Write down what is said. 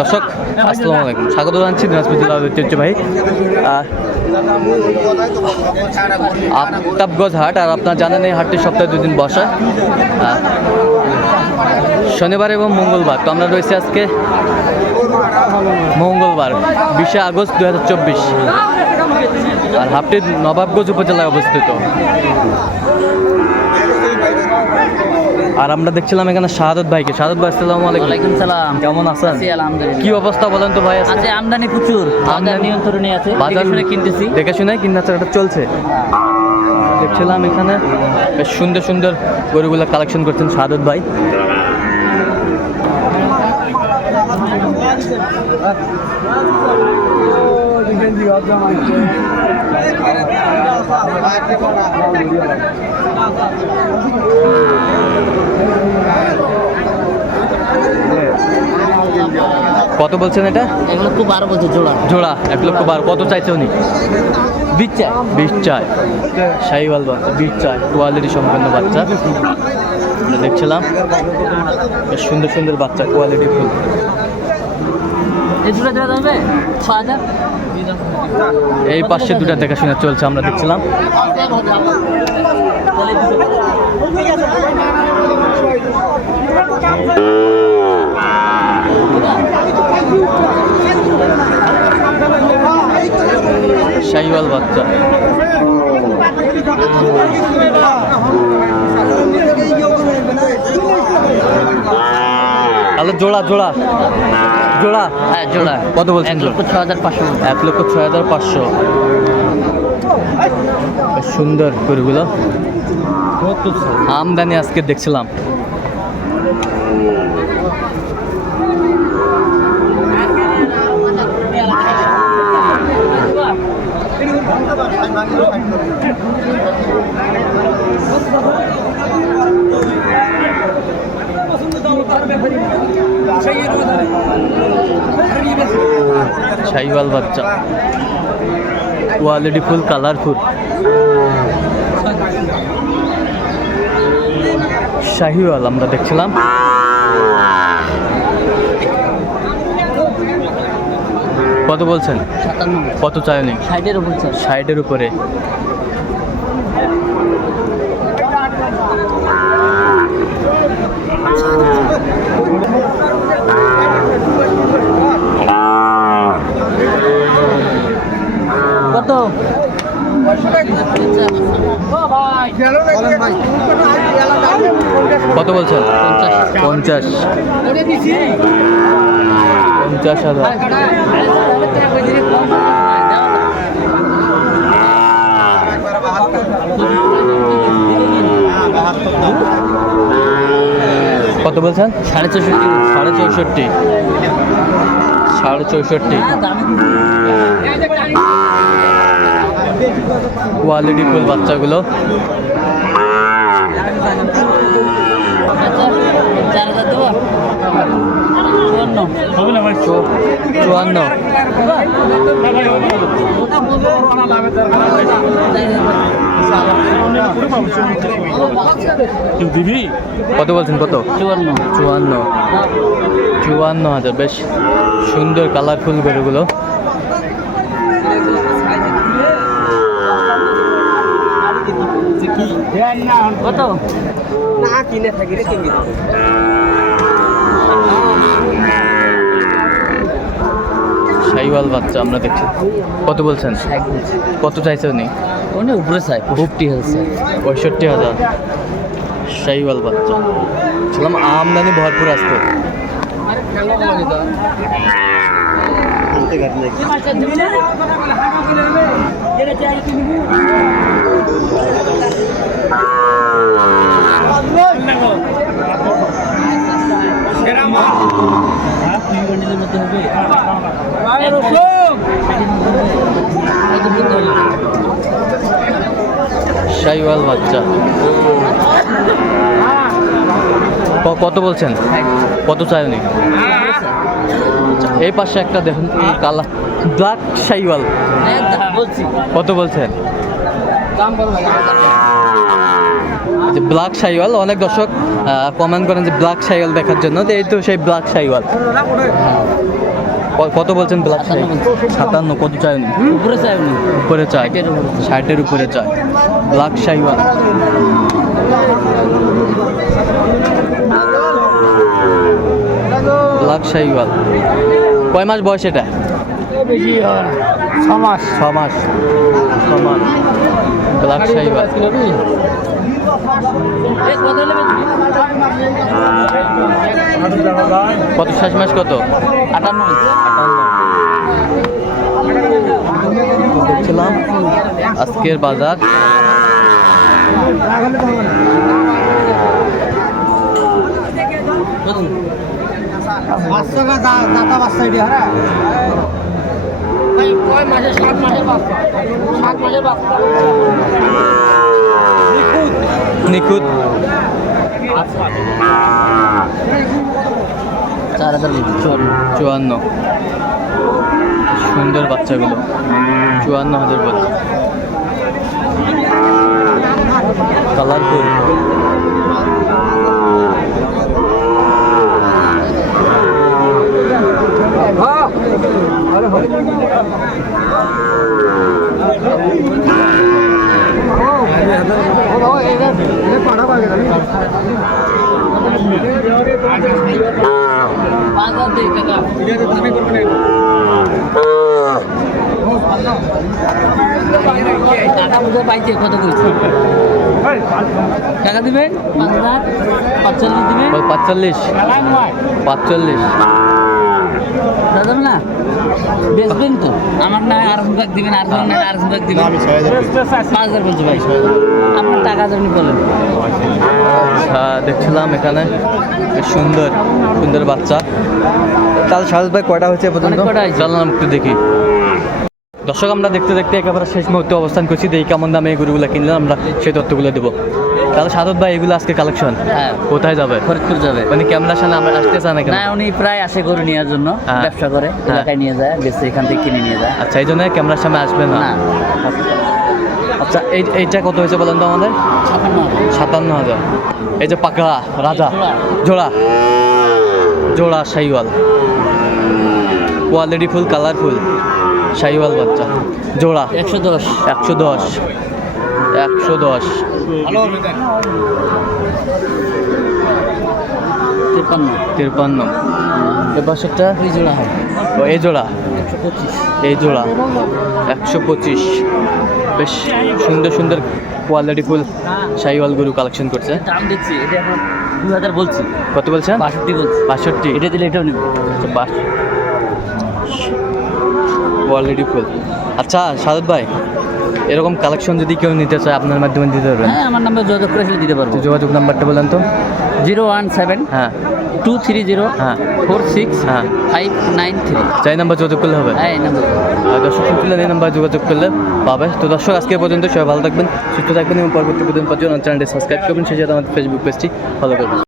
দর্শক আসসালামু আলাইকুম, স্বাগত জানাচ্ছি দিনাজপুর জেলার ঐতিহ্যবাহী আফতাবগঞ্জ হাট। আর আপনারা জানেন এই হাটটি সপ্তাহে 2 দিন বসে, শনিবার এবং মঙ্গলবার। তো আমরা রয়েছি আজকে মঙ্গলবার 20 আগস্ট 2024, আর হাটটি নবাবগঞ্জ উপজেলায় অবস্থিত। আর আমরা দেখছিলাম এখানে শাহাদত ভাইকে। শাহাদত ভাই আসসালামু আলাইকুম। ওয়ালাইকুম সালাম। কেমন আছেন? আলহামদুলিল্লাহ। কি অবস্থা বলেন তো ভাই? আজকে আমদানি প্রচুর, বাজার নিয়ন্ত্রণে আছে, বাজার দেখে শুনে কিনতেছি। দেখে শুনে কিনাটা চলছে। দেখছিলাম এখানে বেশ সুন্দর সুন্দর গরুগুলো কালেকশন করছেন শাহাদত ভাই। কত বলছেন এটা? 1,12,000 বলছে জোড়া। জোড়া 1,12,000। কত চাইছে উনি? 20 চায়। শাহিওয়াল বাচ্চা 20 চায়, কোয়ালিটি সম্পন্ন বাচ্চা। দেখছিলাম বেশ সুন্দর সুন্দর বাচ্চা, কোয়ালিটি ফুল। এই জোড়া জোড়া যাবে 6,000। এই পাশে দুটা দেখাশোনা চলছে, আমরা দেখছিলাম। শাহিওয়াল বাচ্চা তাহলে জোড়া জোড়া জোড়া হ্যাঁ জোড়া। কত বলছেন? 1,06,500। 1,06,500। সুন্দর গরুগুলো, আমদানি আজকে দেখছিলাম। শাহিওয়াল বাচ্চা, কোয়ালিটি ফুল, কালারফুল। শাহিওয়াল আমরা দেখছিলাম। কত বলছেন? 57। কত চাই উনি? 60-এর উপর। 60-এর উপরে। কত? কত বলছেন? 50। 50,000। কত বলছেন? 64,500। 64,500। 64,500। কোয়ালিটি ফুল বাচ্চাগুলো। 4,000 দেবো। 54। কত বলছেন? কত? 54,000। বেশ সুন্দর কালারফুল গরুগুলো। কত? না কিনে থাকি রে। শাহিওয়াল বাচ্চা আমরা দেখছি। কত বলছেন? কত চাইছে উনি? উনি উপরে চাই 50,000। 65,000। শাহিওয়াল বাচ্চা ছিলাম। আমদানি ভরপুর আসতো। শাহিওয়াল বাচ্চা কত বলছেন? কত চাই উনি? এই পাশে একটা দেখুন, কালা ব্ল্যাক শাহিওয়াল। কত বলছেন? যে ব্ল্যাক শাইওয়াল, অনেক দর্শক কমেন্ট করেন যে ব্ল্যাক শাইওয়াল দেখার জন্য, তো এই তো সেই ব্ল্যাক শাইওয়াল। কত বলছেন ব্ল্যাক শাইওয়াল? 57। কত চাই উনি? উপরে চাই উনি। উপরে চাই, 60-এর উপরে চাই ব্ল্যাক শাইওয়াল। ব্ল্যাক শাইওয়াল কয় মাস বয়স এটা? বেশি হয় 6 মাস। 6 মাস। 6 মাস ব্ল্যাক শাইওয়াল। কত শেষ মাস কত? 58। দেখছিলাম আজকের বাজার। নিখুঁত 4054। সুন্দর বাচ্চাগুলো 54,000 বলছে। কালারফুল। কত বলছি টাকা দিবেন? 45 দিবেন। 45। দাদা না বেচবেন তো? আমার না আর ভাগ দিবেন, আর না আর ভাগ দিবেন। 5000 বলছি ভাই, আপনার টাকা জন্য বলেন। আচ্ছা, দেখছিলাম এখানে বেশ সুন্দর সুন্দর বাচ্চা। তাহলে সাহেব ভাই কয়টা হয়েছে পর্যন্ত? অনেক কয়টা হয়েছে। চললাম একটু দেখি। দর্শক, আমরা দেখতে দেখতে একেবারে শেষ মুহূর্তে অবস্থান করছি। দেখি কেমন দামে এই গরুগুলো কিনলাম, আমরা সেই তথ্যগুলো দেবো। তাহলে সাদত ভাই, এগুলো আজকে কালেকশন হ্যাঁ। কোথায় যাবে? ফরিদপুর যাবে। মানে ক্যামেরার সামনে আমরা আসতে চান না কেন? না, উনি প্রায় আসে গরু নেওয়ার জন্য, হ্যাঁ। ব্যবসা করে, এলাকায় নিয়ে যায়, বেশি এখান থেকে কিনে নিয়ে যায়। আচ্ছা, এই জন্য ক্যামেরার সামনে আসবে না। না, আচ্ছা, এইটা কত হয়েছে বলেন তো আমাদের? 57,000। এই যে পাকড়া রাজা জোড়া জোড়া Sahiwal, quality full, colourful Sahiwal বাচ্চা জোড়া 110। 110। 110। 53। এ পাশেরটা এই জোড়া হয় ও এই জোড়া 125। এই জোড়া 125। বেশ সুন্দর সুন্দর কোয়ালিটি ফুল শাহিওয়াল গরু কালেকশন করছে। দাম দিচ্ছি, এটা এখন 2000 বলছি। কত বলছেন? 62 বলছি। 62। এটা দিলে এটাও নেব। Quality full. আচ্ছা সাদত ভাই, এরকম কালেকশন যদি কেউ নিতে চায় আপনার মাধ্যমে দিতে পারবেন? হ্যাঁ, আমার নাম্বার যোগাযোগ করে দিতে পারবো। তো যোগাযোগ নাম্বারটা বলেন তো। 017 হ্যাঁ 230 হ্যাঁ 46 হ্যাঁ 593। চাই নাম্বার যোগাযোগ করলে হবে? হ্যাঁ, এই নাম্বার। আর দর্শক শুনছিলেন, এই নাম্বার যোগাযোগ করলে পাবে। তো দর্শক, আজকে পর্যন্ত সবাই ভালো থাকবেন, সুস্থ থাকবেন এবং পরবর্তী প্রতিদিন পর্যন্ত চ্যানেলটি সাবস্ক্রাইব করবেন, সেই সাথে আমাদের ফেসবুক পেজটি ফলো করবেন।